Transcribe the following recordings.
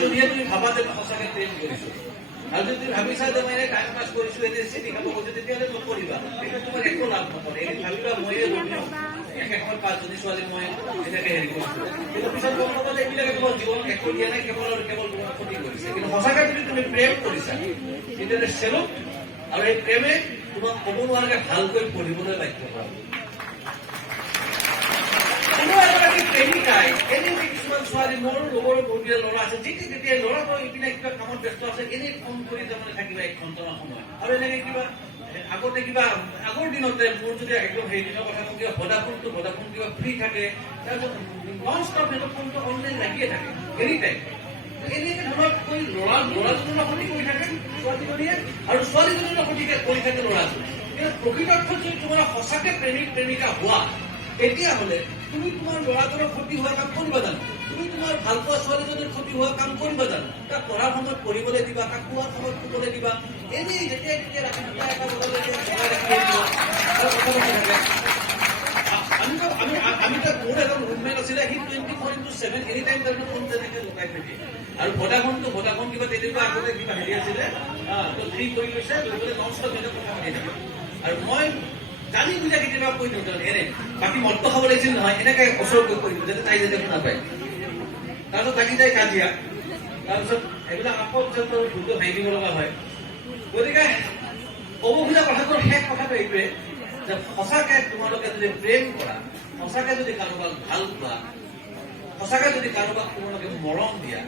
যদিহে তুমি ভাবা যে মই সঁচাকৈ প্ৰেম কৰিছোঁ আৰু যদি তুমি ভাবিছা যে মই টাইম পাছ কৰিছোঁ এনে চিনি খাব গৈছোঁ তেতিয়াহ'লে নকৰিবা কিন্তু তোমাৰ একো লাভ নকৰে এনে ভাবিবা ময়ে ৰবিও এখন 5জনী ছোৱালী মই এনেকৈ হেৰি কৰিছোঁ কিন্তু পিছত গম পাবা যে এইবিলাকে তোমাৰ জীৱন একো দিয়া নাই কেৱল আৰু কেৱল তোমাৰ ক্ষতি কৰিছে কিন্তু সঁচাকৈ যদি তুমি প্ৰেম কৰিছা তেতিয়াহ'লে চেলুট আৰু এই প্ৰেমে তোমাক ক'ব নোৱাৰাকৈ ভালকৈ পঢ়িবলৈ বাধ্য কৰাব কোনো এগৰাকী প্ৰেমিকাই এনেই কিছুমান ছোৱালী মোৰ লগৰ বহুতকেইটা ল'ৰা আছে যেতিয়া ল'ৰাটো ইপিনে কিবা কামত ব্যস্ত আছে এনেই ফোন কৰি তাৰমানে থাকিবা 1 ঘণ্টামান সময় আৰু এনেকৈ কিবা আগতে কিবা আগৰ দিনতে মোৰ যদি একদম সেই দিনৰ কথা কওঁ কিবা ভডাফোন কিবা ফ্ৰী থাকে তাৰপিছত নন ষ্টপ সিহঁতৰ ফোনটো অনলাইন লাগিয়ে থাকে এনি টাইম এনেকৈ ধৰক কৈ ল'ৰাজনৰ ক্ষতি কৰি থাকে ছোৱালীজনীয়ে আৰু ছোৱালীজনীৰ ক্ষতি কৰি থাকে ল'ৰাজনে কিন্তু প্ৰকৃতাৰ্থত যদি তোমাৰ সঁচাকৈ প্ৰেমিকা হোৱা তেতিয়াহ'লে তুমি তোমাৰ ল'ৰাজনৰ ক্ষতি হোৱা কাম কৰিবা জানো তুমি তোমাৰ ভালপোৱা ছোৱালীজনীৰ ক্ষতি হোৱা কাম কৰিবা জানো তাক পঢ়াৰ সময়ত পঢ়িবলৈ দিবা তাক খোৱাৰ সময়ত শুবলৈ দিবা এনেই যেতিয়া ৰাতি 2টা 1টা বজালৈকে আমিতো মোৰ এজন ৰুমমেট আছিলে সি 24/7 এনি টাইম তাৰমানে ফোন তেনেকৈ লগাই থাকে আৰু ভডাফোন কিবা তেনেকুৱা আগতে কিবা হেৰি আছিলে তো ফ্ৰী কৰি লৈছে লৈ পেলাই নন ষ্টপ এনেকৈ কথা পাতি থাকে আৰু মই জানি বুজা কেতিয়াবা কৈ দিওঁ তাৰমানে এনে বাকী মদটো খাব লাগিছিল নহয় এনেকৈ ওচৰত গৈ কৈ দিওঁ যাতে তাই যাতে শুনা পায় তাৰপিছত থাকি যায় কাজিয়া তাৰপিছত এইবিলাক আকৌ পিছত ভুলটো ভাঙি দিব লগা হয় গতিকে ক'ব খোজা কথাটোৰ শেষ কথাটো এইটোৱে যে সঁচাকৈ তোমালোকে যদি প্ৰেম কৰা সঁচাকৈ যদি কাৰোবাক ভাল পোৱা সঁচাকৈ যদি কাৰোবাক তোমালোকে মৰম দিয়া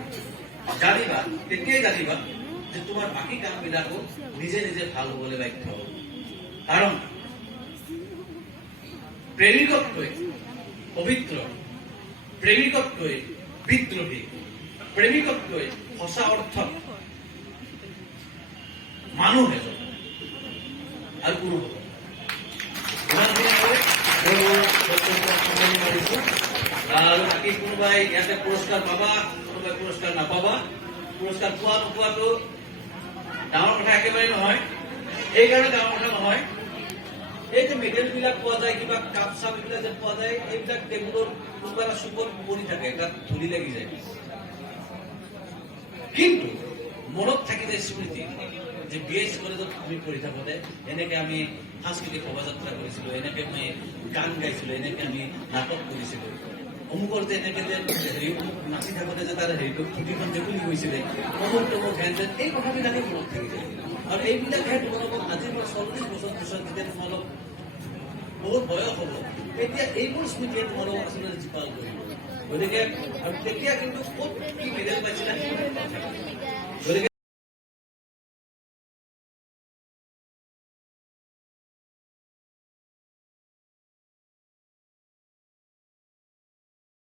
জানিবা তেতিয়াই জানিবা যে তোমাৰ বাকী কামবিলাকো নিজে নিজে ভাল হ'বলৈ বাধ্য হ'ব কাৰণ প্ৰেমিকতকৈ পবিত্ৰ প্ৰেমিকতকৈ বিদ্ৰোহী প্ৰেমিকতকৈ সঁচা অৰ্থত মানুহ এজন আৰু কোনো হ'ব আৰু বাকী কোনোবাই ইয়াতে পুৰস্কাৰ পাবা কোনোবাই পুৰস্কাৰ নাপাবা পুৰস্কাৰ পোৱা নোপোৱাটো ডাঙৰ কথা একেবাৰে নহয় এইকাৰণে ডাঙৰ কথা নহয় এই যে মেডেলবিলাক পোৱা যায় কিবা কাপ চাপ এইবিলাক যে পোৱা যায় এইবিলাক টেবুলৰ কোনোবা এটা চুকত পৰি থাকে তাত ধূলি লাগি যায় কিন্তু মনত থাকি যায় স্মৃতি যে BIS কলেজত আমি পঢ়ি থাকোঁতে এনেকৈ আমি সাংস্কৃতিক শোভাযাত্ৰা কৰিছিলোঁ এনেকৈ আমি গান গাইছিলোঁ এনেকৈ আমি নাটক কৰিছিলোঁ অমুকৰ যে এনেকৈ যে হেৰি নাচি থাকোঁতে যে তাৰ হেৰিটো খুঁটিখন যে খুলি গৈছিলে অমুক হেন যেন এই কথাবিলাকে মনত থাকি যায় আৰু এইবিলাকহে তোমালোকক আজিৰ পৰা 40 বছৰ পিছত যেতিয়া তোমালোক বহুত বয়স হ'ব তেতিয়া এইবোৰ স্মৃতিয়ে তোমালোকক আচলতে জীপাল কৰিব গতিকে আৰু তেতিয়া কিন্তু ক'ত কি মেডেল পাইছে